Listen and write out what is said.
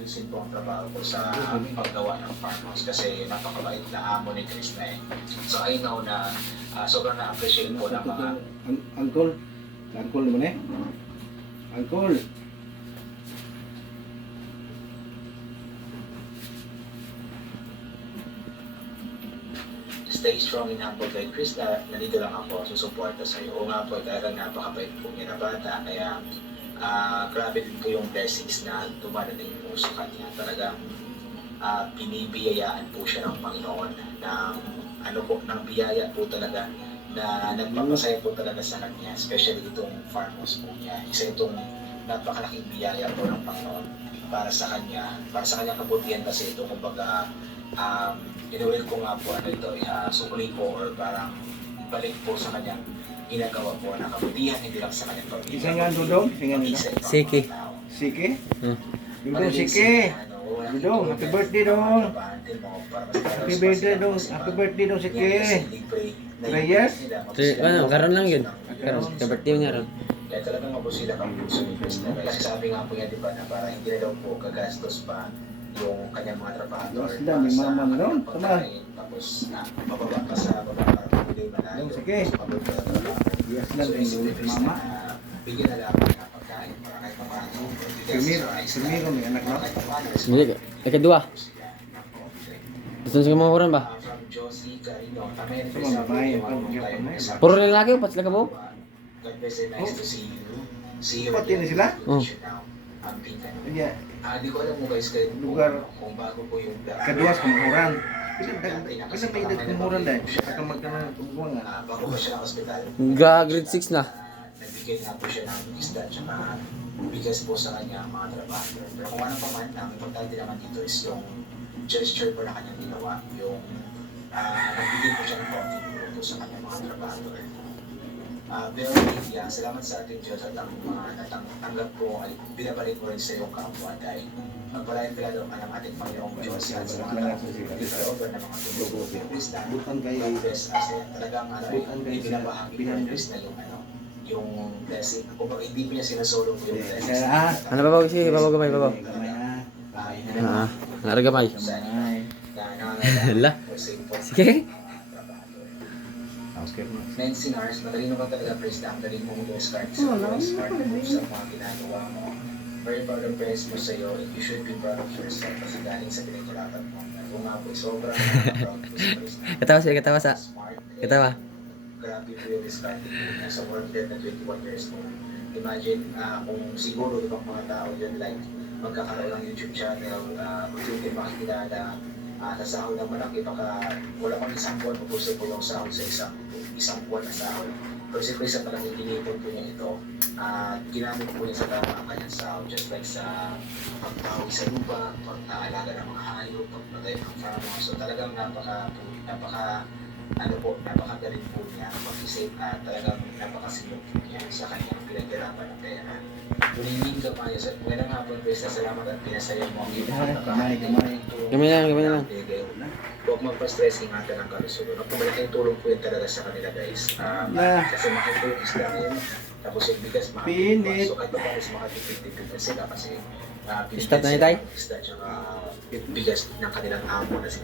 ayusin po ang trabaho ko sa paggawa ng farmhouse kasi napakabait na amo ni Chris na eh. So I know na sobrang na-appreciate po ng mga Angkol. Angkol naman eh. Angkol. stay strong and humble kay Chris na nandito lang ako, susuporta sa iyo. O nga po, talagang napakabait po niya na bata. Kaya grabe din po yung blessings na dumadating po sa kanya. Talagang binibiyayaan po siya ng Panginoon ng ng biyaya po talaga na nagpapasaya po talaga sa kanya, especially itong farmhouse po niya. Isa itong napakalaking biyaya po ng Panginoon para sa kanyang kabutihan kasi ito kumbaga inuwil ko nga po sukli po or parang balik po sa kanyang ginagawa po na kabutihan, hindi lang sa kanyang pamilya. Isa nga Dudong? Isa nga nila? Siki. Siki? Dudong, Siki! Dudong, happy birthday dong! Happy birthday dong! Happy birthday dong, Siki! 3 years? Karon lang yun. Karon, birthday nga ron. Kaya talagang mabusila kang puso ni Chris na kasi sabi nga po niya, di ba, na para hindi na daw po gagastos pa yung kanyang mga trabahador Sila, may mama na doon. pagkain, tapos mababa pa sa baba para pabili malayo. Dong, sige. So, pababa pa sa trabaho. Yes lang, So, isip ni Chris mama. na bigyan na lang ng pagkain para kahit paano. Sumiro, may anak na. Hindi, ikadua. Gusto sa mga kuran ba? From Josie Carino. Tama yan, Sa Chris, mga babae, yung pag- tayo may isa. Puro lalaki, pati sila ka mo? God bless and nice to see you. See you Pati na again. sila? Oh. Ang pinkan. Kaya, Di ko alam mo guys kayo Lugar. kung bago po yung kaduwas, kumuran. Pila may edad kumuran dahil. Saka magkanang tumubuan nga. bago pa siya ng hospital. Grade 6 na. Nagbigay nga po siya ng isda tsaka bigas po sa kanya mga trabaho. Pero kung ano pa man, ang importante naman dito is yung gesture po na kanyang ginawa. Yung nagbigay po siya ng konting tulong po sa kanya mga trabaho. Pero salamat sa ating Diyos at ang mga natanggap ko ay binabalik ko rin sa iyong kapwa dahil magpalain ka daw ng ating Panginoong Diyos at sa mga tao na mga tulog ng Krista. Bukan kayo. Kasi talagang ibinabahagi ko ng Krista yung blessing. Kung hindi po niya sinasolong yung blessing. Kaya, Ano babaw si babaw gamay babaw. gamay na. Nara gamay. Gamay. Hala. Sige. Okay. Men singers, magaling naman talaga praise lang. Galing mo mag-start sa mga ginagawa mo. Very proud of praise mo sa'yo. You should be proud of yourself kasi galing sa pinagkulapan mo. Kung nga po, sobrang proud ko sa praise na. Katawa siya, katawa sa. Smart. Katawa. Grabe po yung discarding mo sa work dead na 21 years old. Imagine kung siguro ibang mga tao yun like magkakaroon ng YouTube channel, hindi makikilala, nasahod ng malaki, baka wala pang isang buwan, mapuso po yung sahod sa isang buwan na sahod. Pero si Chris, talagang inipon po niya ito. Ginamit po niya sa tama ang kanyang sahod, just like sa pagtawi sa lupa, pag-aalaga ng mga hayop, pagpatay ng farmhouse. So talagang napakagaling po niya, pag-isip at talagang napakasinok po niya sa kanyang pinaghirapan ng pera. Tuningin ka pa niya sa mga nga po, Chris, na salamat at pinasaya mo ang iyong Gamay. Gamay lang. Huwag magpa-stress, ingatan ang kalusugan. At malaking tulong po yun talaga sa kanila guys. Kasi makipagis lang yun. Tapos yung bigas Pinit. So kahit pa paano makatipid-tipid na sila kasi Start na ni Tay? isda tsaka bigas ng kanilang amo na si